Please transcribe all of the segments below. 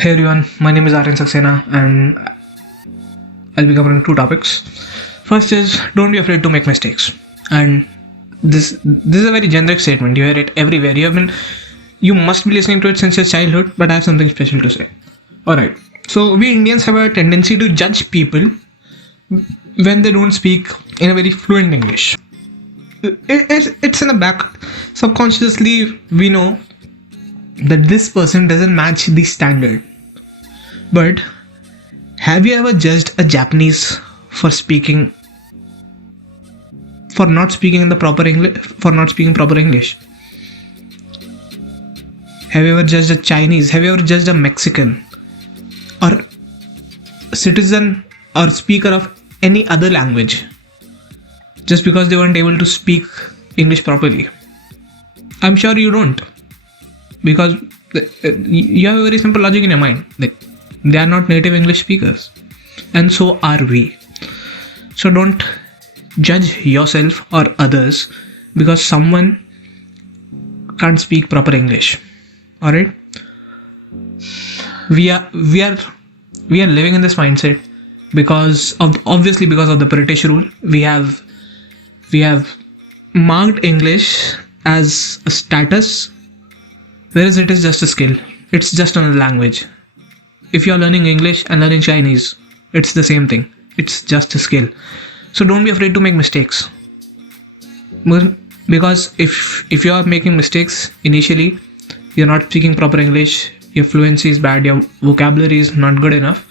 Hey everyone, my name is Aryan Saxena and I'll be covering two topics. First is don't be afraid to make mistakes. And this is a very generic statement. You hear it everywhere. You must be listening to it since your childhood, but I have something special to say. Alright. So we Indians have a tendency to judge people when they don't speak in a very fluent English. It's in the back. Subconsciously we know that this person doesn't match the standard. But have you ever judged a Japanese for not speaking in the proper English, for not speaking proper English? Have you ever judged a Chinese? Have you ever judged a Mexican or citizen or speaker of any other language just because they weren't able to speak English properly? I'm sure you don't, because you have a very simple logic in your mind. They are not native English speakers, and so are we. So don't judge yourself or others because someone can't speak proper English. All right, we are living in this mindset because of the British rule. We have marked English as a status, whereas it is just a skill. It's just another language. If you're learning English and learning Chinese, it's the same thing. It's just a skill. So don't be afraid to make mistakes. Because if you're making mistakes initially, you're not speaking proper English, your fluency is bad, your vocabulary is not good enough,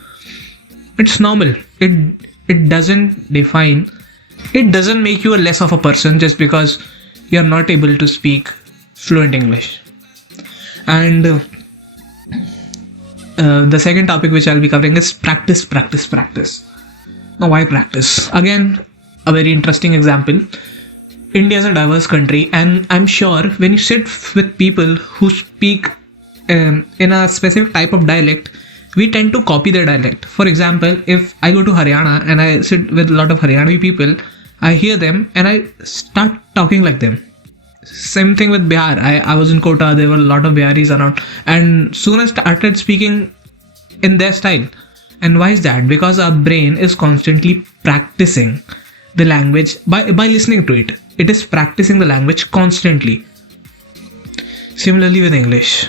it's normal. It doesn't make you a less of a person just because you're not able to speak fluent English. And the second topic which I'll be covering is practice. Now, why practice? Again, a very interesting example. India is a diverse country, and I'm sure when you sit with people who speak in a specific type of dialect, we tend to copy their dialect. For example, if I go to Haryana and I sit with a lot of Haryanavi people, I hear them and I start talking like them. Same thing with Bihar. I was in Kota, there were a lot of Biharis around, and soon I started speaking in their style. And why is that? Because our brain is constantly practicing the language by listening to it. It is practicing the language constantly. Similarly with English.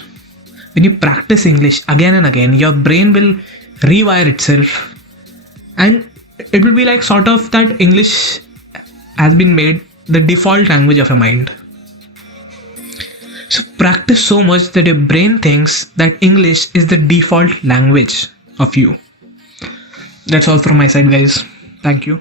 When you practice English again and again, your brain will rewire itself, and it will be like sort of that English has been made the default language of your mind. So practice so much that your brain thinks that English is the default language of you. That's all from my side, guys. Thank you.